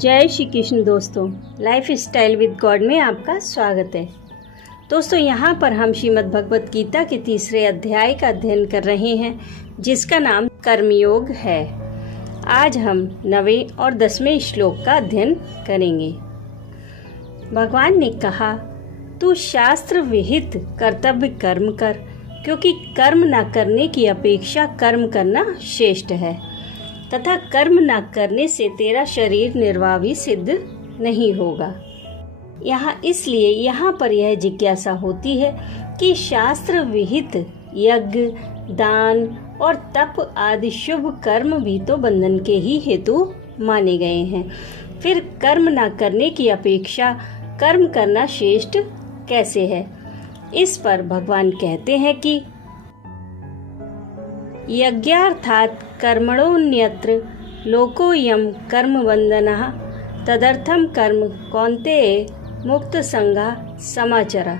जय श्री कृष्ण दोस्तों, life style with God में आपका स्वागत है। दोस्तों, यहाँ पर हम श्रीमद् भगवत गीता के तीसरे अध्याय का अध्ययन कर रहे हैं, जिसका नाम कर्मयोग है। आज हम 9वें और 10वें श्लोक का अध्ययन करेंगे। भगवान ने कहा, तू शास्त्र विहित कर्तव्य कर्म कर, क्योंकि कर्म न करने की अपेक्षा कर्म करना श्रेष्ठ है, तथा कर्म न करने से तेरा शरीर निर्वाह भी सिद्ध नहीं होगा। यहाँ पर यह जिज्ञासा होती है कि शास्त्र विहित यज्ञ, दान और तप आदि शुभ कर्म भी तो बंधन के ही हेतु माने गए हैं। फिर कर्म न करने की अपेक्षा कर्म करना श्रेष्ठ कैसे है? इस पर भगवान कहते हैं कि यज्ञार्थात् कर्मणोऽन्यत्र लोकोऽयं कर्म बंधनः तदर्थम कर्म कौन्तेय मुक्त संगा समाचरा।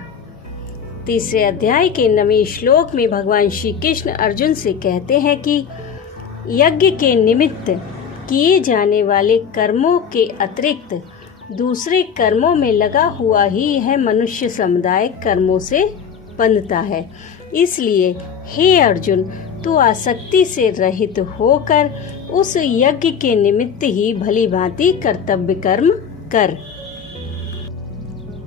तीसरे अध्याय के 9वें श्लोक में भगवान श्री कृष्ण अर्जुन से कहते हैं कि यज्ञ के निमित्त किए जाने वाले कर्मों के अतिरिक्त दूसरे कर्मों में लगा हुआ ही यह मनुष्य समुदाय कर्मों से बंधता है। इसलिए हे अर्जुन, तू आसक्ति से रहित होकर उस यज्ञ के निमित्त ही भली भांति कर्तव्य कर्म कर।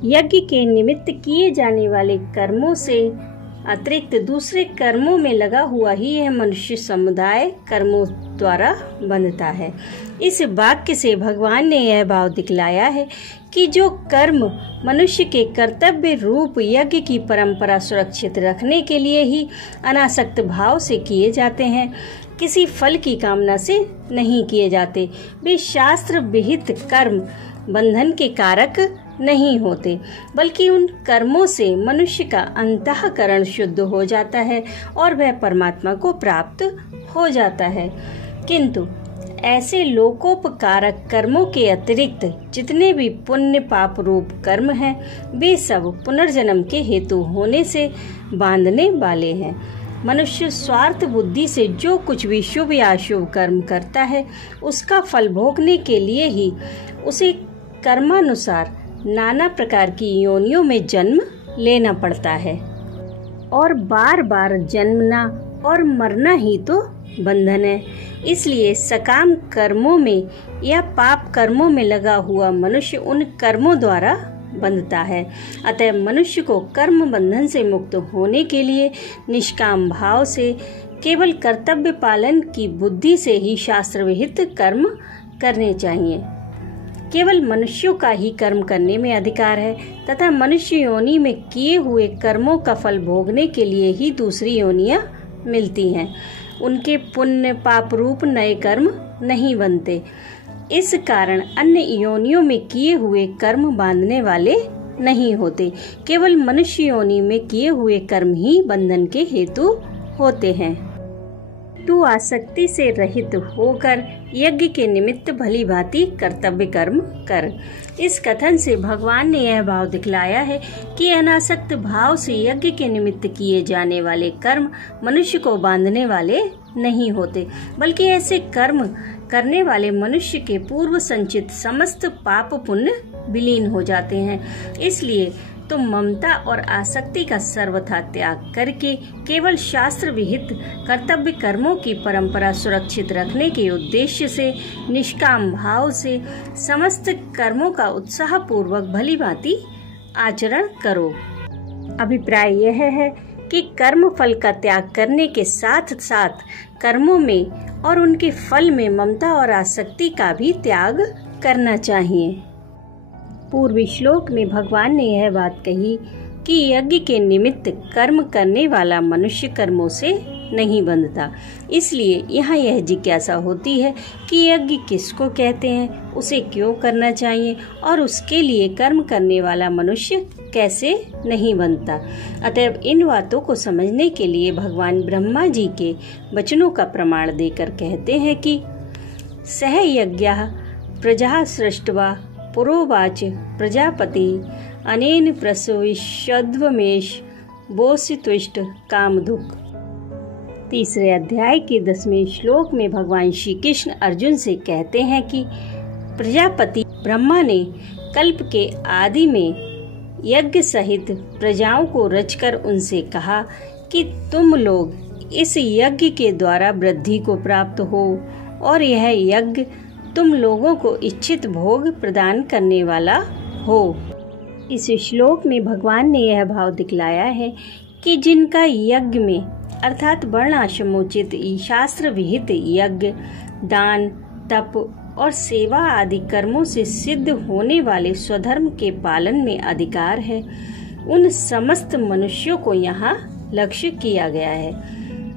यज्ञ के निमित्त किए जाने वाले कर्मों से अतिरिक्त दूसरे कर्मों में लगा हुआ ही यह मनुष्य समुदाय कर्मों द्वारा बंधता है। इस वाक्य से भगवान ने यह भाव दिखलाया है कि जो कर्म मनुष्य के कर्तव्य रूप यज्ञ की परंपरा सुरक्षित रखने के लिए ही अनासक्त भाव से किए जाते हैं, किसी फल की कामना से नहीं किए जाते। वे शास्त्र विहित कर्म बंधन के कारक नहीं होते, बल्कि उन कर्मों से मनुष्य का अंतःकरण शुद्ध हो जाता है और वह परमात्मा को प्राप्त हो जाता है। किंतु ऐसे लोकोपकारक कर्मों के अतिरिक्त जितने भी पुण्य पाप रूप कर्म हैं, वे सब पुनर्जन्म के हेतु होने से बांधने वाले हैं। मनुष्य स्वार्थ बुद्धि से जो कुछ भी शुभ या अशुभ कर्म करता है, उसका फल भोगने के लिए ही उसे कर्मानुसार नाना प्रकार की योनियों में जन्म लेना पड़ता है, और बार बार जन्मना और मरना ही तो बंधन है। इसलिए सकाम कर्मों में या पाप कर्मों में लगा हुआ मनुष्य उन कर्मों द्वारा बंधता है। अतः मनुष्य को कर्म बंधन से मुक्त होने के लिए निष्काम भाव से केवल कर्तव्य पालन की बुद्धि से ही शास्त्र विहित कर्म करने चाहिए। केवल मनुष्यों का ही कर्म करने में अधिकार है, तथा मनुष्य योनि में किए हुए कर्मों का फल भोगने के लिए ही दूसरी योनियां मिलती हैं। उनके पुण्य पाप रूप नए कर्म नहीं बनते। इस कारण अन्य योनियों में किए हुए कर्म बांधने वाले नहीं होते। केवल मनुष्य योनि में किए हुए कर्म ही बंधन के हेतु होते हैं। तू आसक्ति से रहित होकर यज्ञ के निमित्त भली भांति कर्तव्य कर्म कर। इस कथन से भगवान ने यह भाव दिखलाया है कि अनासक्त भाव से यज्ञ के निमित्त किए जाने वाले कर्म मनुष्य को बांधने वाले नहीं होते, बल्कि ऐसे कर्म करने वाले मनुष्य के पूर्व संचित समस्त पाप पुण्य विलीन हो जाते हैं। इसलिए तुम ममता और आसक्ति का सर्वथा त्याग करके केवल शास्त्र विहित कर्तव्य कर्मों की परंपरा सुरक्षित रखने के उद्देश्य से निष्काम भाव से समस्त कर्मों का उत्साह पूर्वक भली भांति आचरण करो। अभिप्राय यह है कि कर्म फल का त्याग करने के साथ साथ कर्मों में और उनके फल में ममता और आसक्ति का भी त्याग करना चाहिए। पूर्वी श्लोक में भगवान ने यह बात कही कि यज्ञ के निमित्त कर्म करने वाला मनुष्य कर्मों से नहीं बंधता। इसलिए यहाँ यह जिज्ञासा होती है कि यज्ञ किसको कहते हैं, उसे क्यों करना चाहिए और उसके लिए कर्म करने वाला मनुष्य कैसे नहीं बनता। अतएव इन बातों को समझने के लिए भगवान ब्रह्मा जी के वचनों का प्रमाण देकर कहते हैं कि सह यज्ञः प्रजा सृष्ट्वा पुरोवाच प्रजापति अनेन प्रसविष्यध्वमेश बोसित्विष्ट कामधुक्। तीसरे अध्याय के 10वें श्लोक में भगवान श्री कृष्ण अर्जुन से कहते हैं कि प्रजापति ब्रह्मा ने कल्प के आदि में यज्ञ सहित प्रजाओं को रचकर उनसे कहा कि तुम लोग इस यज्ञ के द्वारा वृद्धि को प्राप्त हो, और यह यज्ञ तुम लोगों को इच्छित भोग प्रदान करने वाला हो। इस श्लोक में भगवान ने यह भाव दिखलाया है कि जिनका यज्ञ में अर्थात वर्णाश्रमोचित शास्त्र विहित यज्ञ, दान, तप और सेवा आदि कर्मों से सिद्ध होने वाले स्वधर्म के पालन में अधिकार है, उन समस्त मनुष्यों को यहाँ लक्ष्य किया गया है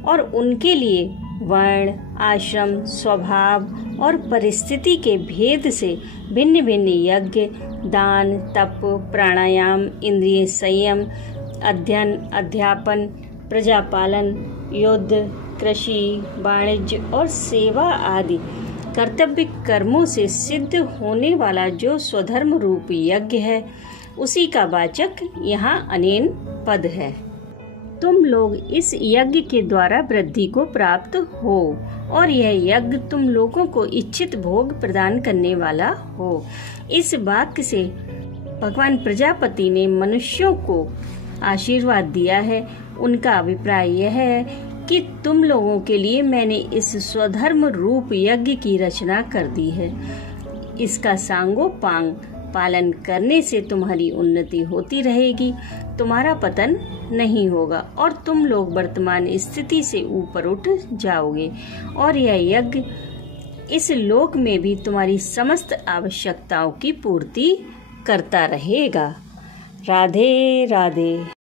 और उनके लिए वर्ण, आश्रम, स्वभाव और परिस्थिति के भेद से भिन्न भिन्न यज्ञ, दान, तप, प्राणायाम, इंद्रिय संयम, अध्ययन, अध्यापन, प्रजापालन, युद्ध, कृषि, वाणिज्य और सेवा आदि कर्तव्य कर्मों से सिद्ध होने वाला जो स्वधर्म रूप यज्ञ है, उसी का वाचक यहाँ अनेन पद है। तुम लोग इस यज्ञ के द्वारा वृद्धि को प्राप्त हो, और यह यज्ञ तुम लोगों को इच्छित भोग प्रदान करने वाला हो। इस वाक्य से भगवान प्रजापति ने मनुष्यों को आशीर्वाद दिया है। उनका अभिप्राय यह है कि तुम लोगों के लिए मैंने इस स्वधर्म रूप यज्ञ की रचना कर दी है। इसका सांगोपांग पालन करने से तुम्हारी उन्नति होती रहेगी, तुम्हारा पतन नहीं होगा और तुम लोग वर्तमान स्थिति से ऊपर उठ जाओगे, और यह यज्ञ इस लोक में भी तुम्हारी समस्त आवश्यकताओं की पूर्ति करता रहेगा। राधे राधे।